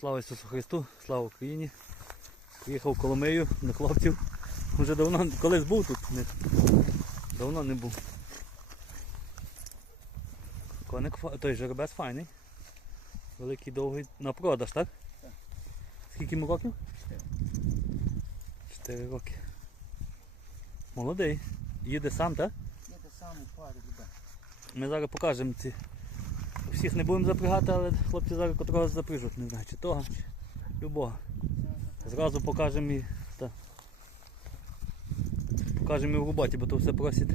Слава Ісусу Христу, слава Україні. Приїхав в Коломию до хлопців. Уже давно, колись був тут, не, давно не був. Коник, той жеребець файний. Великий довгий. На продаж, так? Так. Скільки йому років? Чотири. Чотири роки. Молодий. Їде сам, так? Я те саме парі любе. Ми зараз покажемо ці. Всіх не будемо запрягати, але хлопці зараз котрого запряжуть, не знаю, чи того, чи любого. Зразу покажемо і. Та. Покажемо і в роботі, бо то все просить.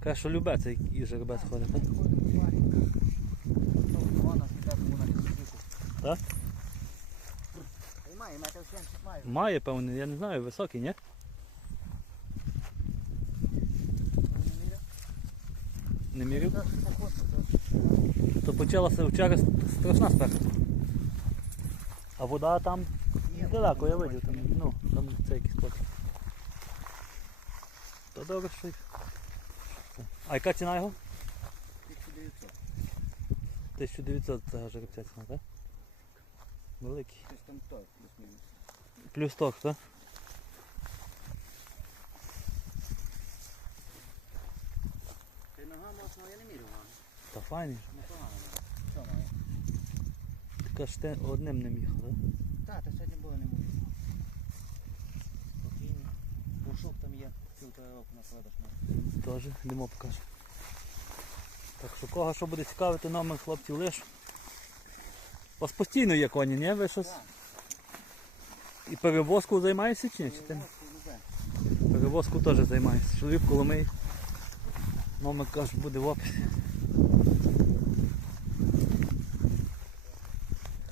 Каже, що любе цей і жеребець ходить. так? Так? Має, метр 70 має. Певне, я не знаю, високий, ні? Не мірив? То- почалася вчора страшна спека. А вода там далеко, я видів, там, ну, там це якийсь спот. То добре, що й. А яка ціна його? 1900. 1900 цього жеребця ціна, так? Великий. Щось там той, плюс-мінус. Плюс ток, так? Нога я не мірю вам. Та файний. Непогано. Що має? Така ж те одним не міг, так? Так, та сьогодні було не можу. Спокійно. Пушок там є, півтора року на продаж має. Теж йдемо покажу. Так що кого що буде цікавити, номер хлопців лиш. У вас постійно є коні, ні? Ви щось Так, і перевозку займаєшся чи ні? Чи ти? Перевозку теж займаєшся. Чоловік Коломий. Номер каже, буде в описі.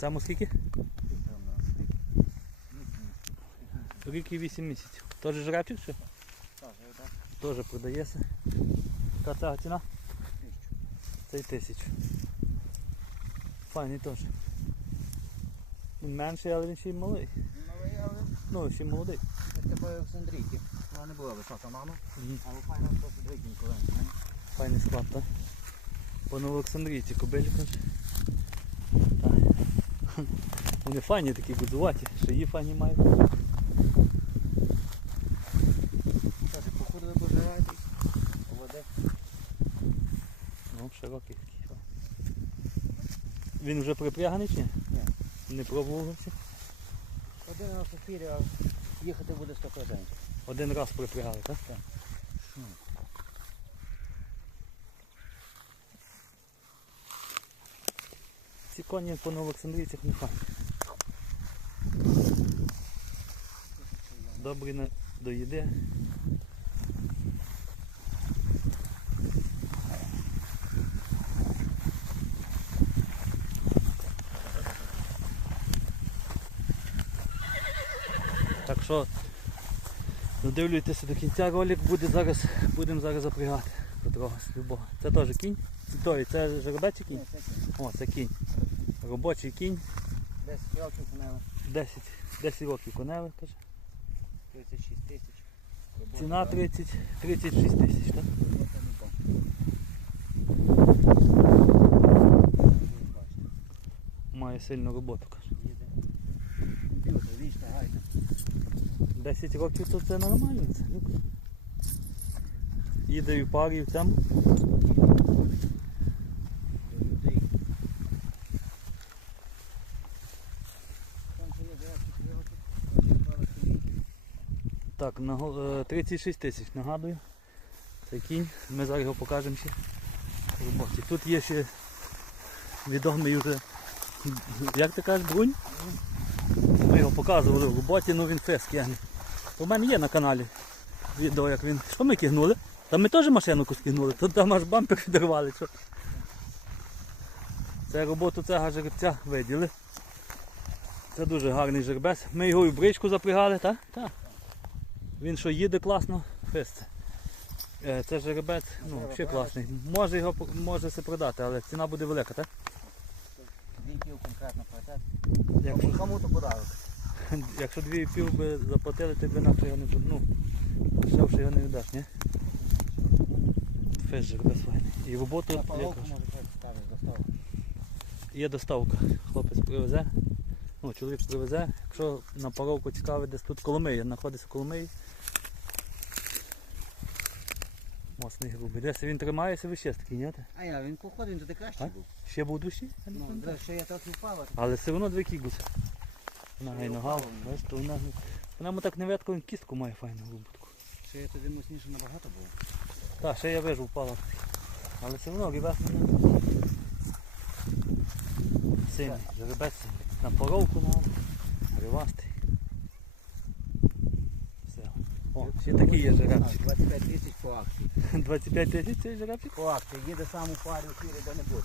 Цьому скільки? Рік. І 8 місяців. Теж жребчик що? Теж продається. Яка ця ціна? Цей тисячу. Файний теж. Він менший, але він ще й малий. Ну, але Ну, ще й молодий. Це такої Олександрійки. Вона не була висока мама, але файно просто двигін коли. Файний склад, так? По Новоолександрійці кобилі каже. Вони файні такі будуваті, шиї файні мають. Каже, походу ви пожираєтесь, води. Ну, широкий такий. Він вже припряганий чи ні? Не пробував? Один на сефірі, а їхати буде 100%. Один раз припрягали, так? Так. Ці коні по Новоолександрійцях не файні. Добрий не до їди. Так що додивлюйтеся до кінця ролик, буде зараз, будемо зараз запрягати котрогось любого. Це теж кінь. Той, це жеребець кінь? Це кінь. О, це кінь. Робочий кінь. 10 років понели, 10, 10 років коневе, каже. 36 тисяч. Ціна 30, 36 тисяч, так? Має сильну роботу, каже. Комп'ютер, вічна гайка. 10 років то це нормально. Це. ну. Їде і в парі і в цьому. Людей. Там ще 24 роки. Так, наго- е, 36 тисяч, нагадую. Це кінь. Ми зараз його покажемо ще в роботі. Тут є ще відомий вже, як ти кажеш, брунь? Показували в роботі, ну він фес кягне. У мене є на каналі відео, як він. Що ми кигнули? Та ми теж машину кігнули, тут там аж бампер відірвали. Що? Це роботу цього жеребця виділи. Це дуже гарний жеребець. Ми його і в бричку запрягали, так? Так. Він що їде класно, фес. це. Е, Це жеребець, ну, взагалі класний. Може його може се продати, але ціна буде велика, так? Вінків конкретно процес. Якщо, Кому, кому то подарок? якщо дві і пів би заплатили, ти б інакше його не ну, дешевше його не віддаш, ні? Фес жеребець файний. І роботу, На може хай ставить є доставка. Хлопець привезе. Ну, чоловік привезе. Якщо на паровку цікавий, десь тут Коломиї, знаходиться в Коломиї. Моцний грубий. Десь він тримається вище такий, ні? А я, він походив, він туди краще А? був. Ще був душі? Ну, що я трохи впала. Але все одно дві кігуси. Що Бачиш, то вона, вона так неведко він кістку має файну глибоку. Що я тоді мощніше набагато було. Так, ще я вижу впала. Але все одно рібят мене. Сильний, жеребець. На поровку на ривастий. Все. О, ще такий є жеребчик. 25 тисяч по акції. 25 тисяч цей жеребчик? По акції, їде сам у парі у фірі де-небудь.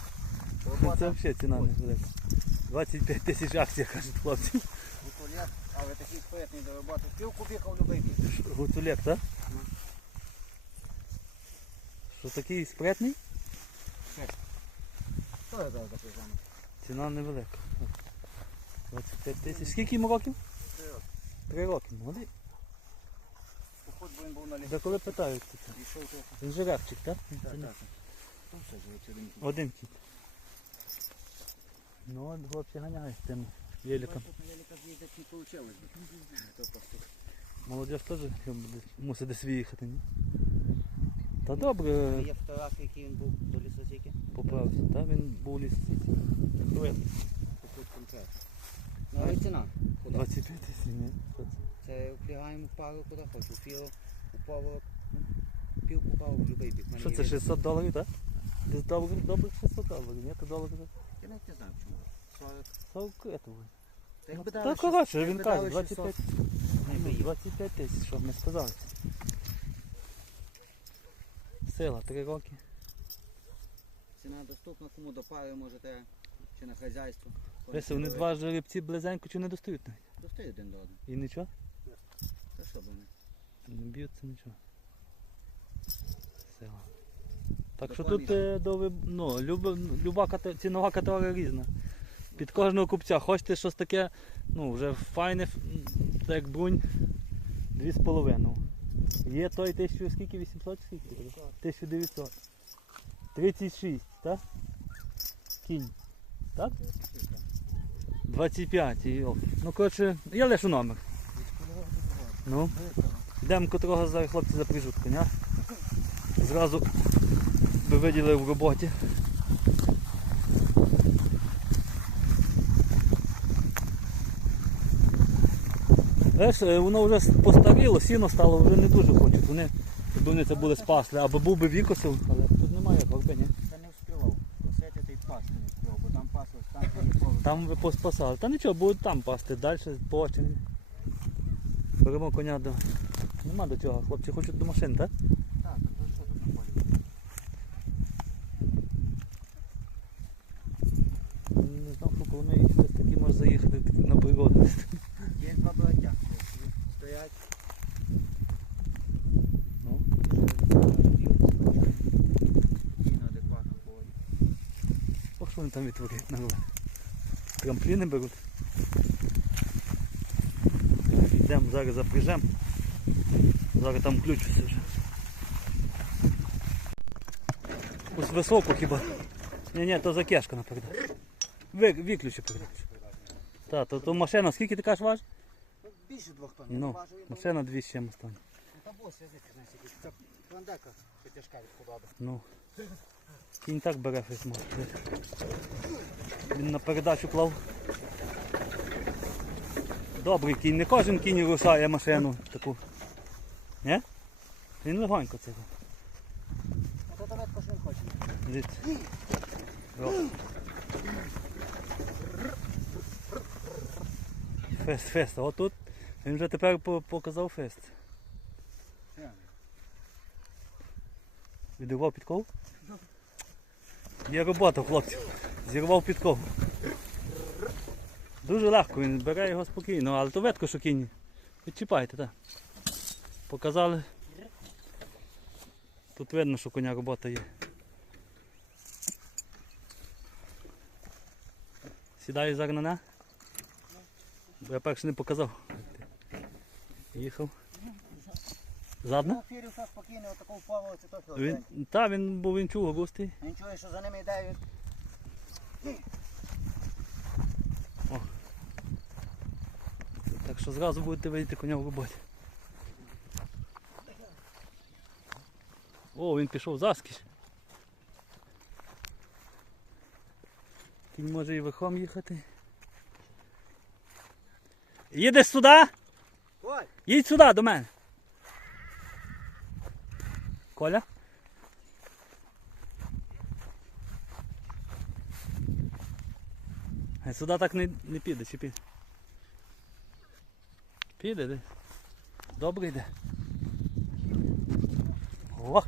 Це взагалі ціна не велика. 25 тисяч акцій, кажуть хлопці. Гуцуляк, але такий спритний до роботи. Пів кубіка в любий бік. Гуцулек, так? Ну. Що такий спретний? Що я зараз запряжемо? Ціна невелика. 25 тисяч. Скільки йому років? Три роки. Молодий. Поход, бо він був на лісі. За коли питають? Пішов трохи. Він жеребчик, так? Так, так. Ну, все. Один кіт. Ну, от хлопці ганяють з тим на не. Молодіж теж мусить десь виїхати, ні? Та добре, Є фотографії, які він був до лісосіки. поправився. Та він був у лісі. Ну, ціна. 25 тисяч, ні? Це? Це в пару куди хочеш. У фіру, у поворот. ну, Пів в будь-який бік. Що це, 600 доларів, так? Десь добре, добре 600 доларів, ні? То доларів Я навіть не знаю чому. 40. 40 этого. Ну, Та коротше, він каже, 25, ну, 25 тисяч, що ми сказали. Сила, 3 роки. Ціна доступна, кому до пари можете, чи на хазяйство. Десь вони два жеребці близенько чи не достають навіть. Достають один до одного. І нічого? Та що б вони? Не б'ються нічого. Сила. Так що тут е, до, виб- ну, люба, люба кате- цінова категорія різна. Під кожного купця. Хочете щось таке, ну, вже файне, так як брунь, 2,5. Є той 1000, скільки 800, скільки? 1900. 36, так? Кінь. Так? 25. і, о. Ну, коротше, я лишу номер. Ну. Йдемо котрого зараз хлопці запряжуть коня. Зразу би виділи в роботі. Знаєш, е, воно вже постаріло, сіно стало, вже не дуже хочуть. Вони, якби вони це були спасли, або був би вікосив, але тут немає горби, ні? Та не вспівав. Посети той пасти не вспівав, бо там пасли, там не повод. Там ви поспасали. Та нічого, будуть там пасти, далі по очереді. Беремо коня до. Нема до чого, хлопці хочуть до машин, так? Так, то що тут на полі? Не знав, що коли ми хтось такий може заїхати на природу. Є два браття. Стоять. Ну, І неадекватно поводять. Ох, що вони на голові. Трампліни беруть. Йдемо зараз запряжемо. Зараз там включуся вже. Ось високо хіба. Ні, ні, то за кешка наперед. Ви, виключи передачу. Так, то, то машина, скільки ти кажеш важить? Ну, Більше двох тонн. Ну, машина 200 чимось там. Та бос, я звідки знаю. Це кландека, це тяжка від худоби. Ну. Кінь так бере фейсмо. Він на передачу клав. Добрий кінь, не кожен кінь рушає машину таку. Ні? Він легонько це. А то давай він хоче. Дивіться. Фест, фест. А отут він вже тепер показав фест. Відірвав підкову? Є робота, хлопці. Зірвав підкову. Дуже легко, він бере його спокійно, але то ветко, що кінь. Відчіпайте, так. Показали. Тут видно, що коня робота є. Сідаю зараз не? Бо я перший не показав. Їхав. Задна? Фірів все спокійно, отаку впало, це трохи Він, та, він був він чув густий. Він чує, що за ними йде, він О. Так що зразу будете видіти коня в роботі. О, він пішов заскіч. Кінь може і верхом їхати. Їдеш сюди? Їдь сюди до мене. Коля? Сюди так не, не піде, чи піде? Піде, де? Добре йде. О!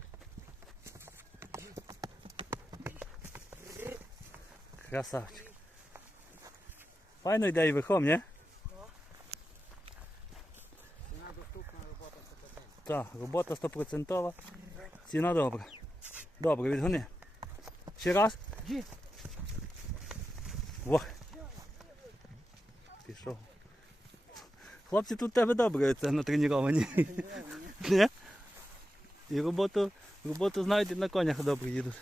Красавчик. Файно йде і верхом, ні? Ціна доступна робота 100%. Так, робота 100%. Ціна добра. Добре, відгони. Ще раз. Во. Пішов. Хлопці тут тебе добре це натреновані. Ні? І роботу, роботу знають і на конях добре їдуть.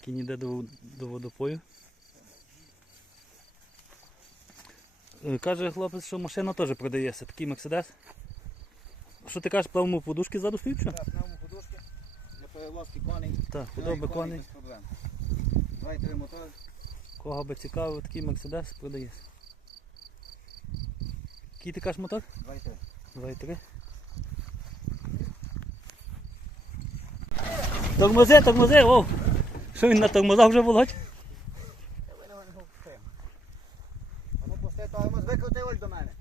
Кінь йде до, до водопою. Е, Каже хлопець, що машина теж продається, такий Мерседес. Що ти кажеш, плавимо подушки ззаду стоїть? Що? Так, пневмо подушки, для перевозки коней. Так, худоби коней. без проблем. Два-три мотори. Кого би цікавив, такий Мерседес продається. Який ти кажеш мотор? Два-три. 2,3. Тормози, тормози, о! Що він на тормозах вже володь? Ви не його впустимо. А ну пусти тормоз, викрути ось до мене.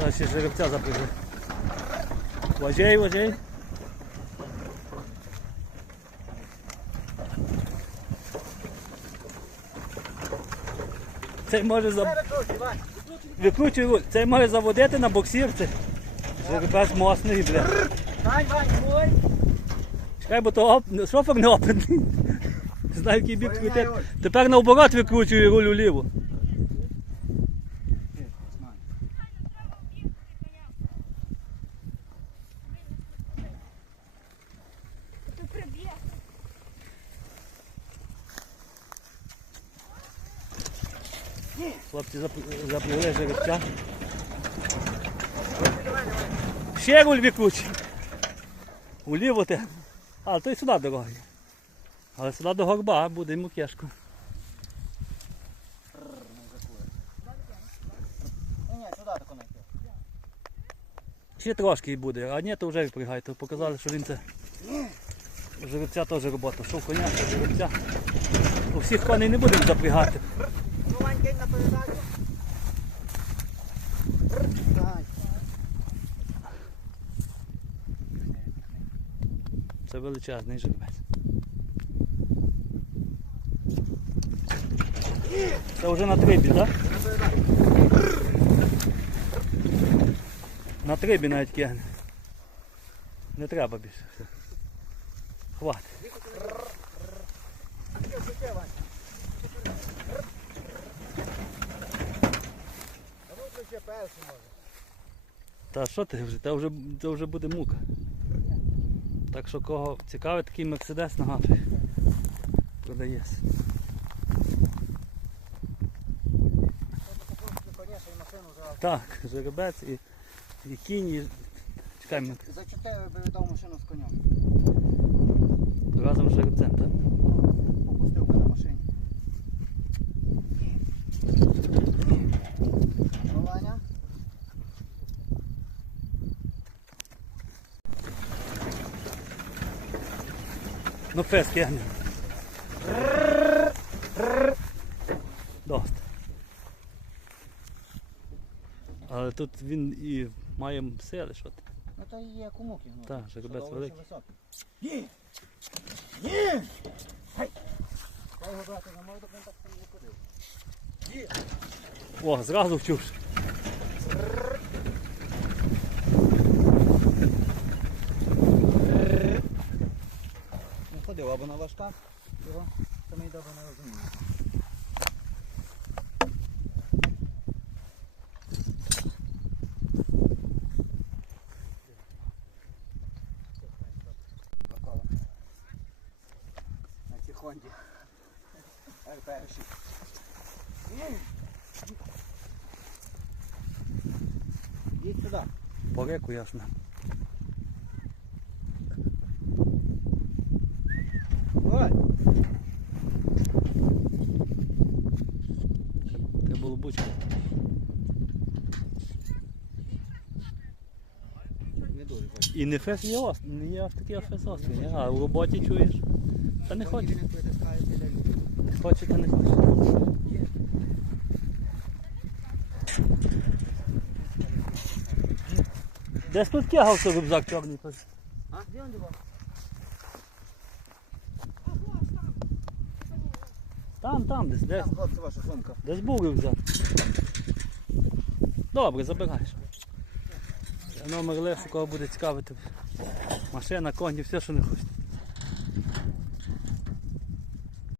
Зараз ще жеребця запрягли. Важей, важей. Цей може за... Викручуй руль. Цей може заводити на боксірці. Жеребець мосний, бля. Вань, Вань, ой. Чекай, бо то оп... шофер не опитний. Знаю, який бік руль. Тепер наоборот викручує руль уліво. Хлопці зап- запрягли жеребця. Ще руль викручуй. Уліво те. А, то й сюди дорога. Але сюди до горба буде йому найти. Ще трошки буде, а ні, то вже впрягайте. Показали, що він це. Жеребця теж робота. Що в коня, що жеребця. У всіх коней не будемо запрягати. Кинь на передачу. Це величезний жеребець. Це вже на трибі, так? На трибі навіть кигне. Не треба більше. Хватить. Таке вчуття, Вань. А ну, може. Та що ти вже? Це вже, це вже буде мука. Так що кого цікавить, такий Мерседес нагадує. Продається. Так, жеребець і, і кінь, і... Чекай, За чотири би віддав машину з конем. разом з жеребцем, так? Попустив би на машині. Ну, Ваня? Ну фес кигне. Дост. Але тут він і має сили, що ти. Ну то є кому кігнути. Так, жеребець великий. Є! Є! Хай! Дай його брати за морду, він так не ходив. О, зразу вчувши. вона важка, його самі добре не розуміє. На цій хонді. перший. Їдь сюди. По реку ясно. І не фес є ост, не є аж такий фес острий, а в роботі чуєш. Та не хоче, не хоче, та не хоче. Десь тут тягався рюкзак чорний. той. А? Де він дівав? Там, там, десь, десь. Там, ваша сумка. Десь був рюкзак. Добре, забираєш. Номер лише, кого буде цікавити. Машина, коні, все, що не хочете.